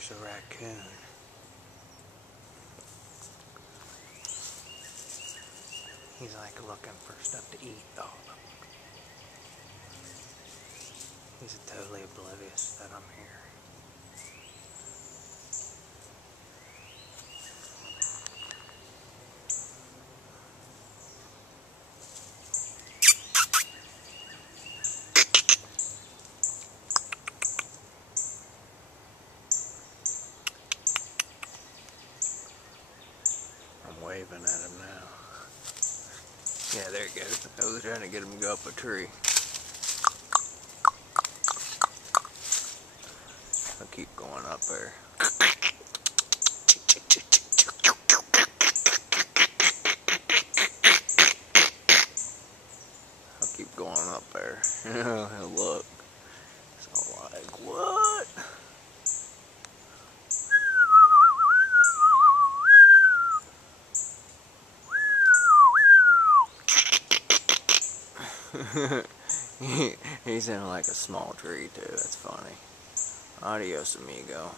There's a raccoon. He's like looking for stuff to eat. Oh. He's totally oblivious that I'm here. I'm waving at him now. Yeah, there he goes. I was trying to get him to go up a tree. I'll keep going up there. I'll keep going up there. Look. So like, what? He's in like a small tree too. That's funny. Adios, amigo.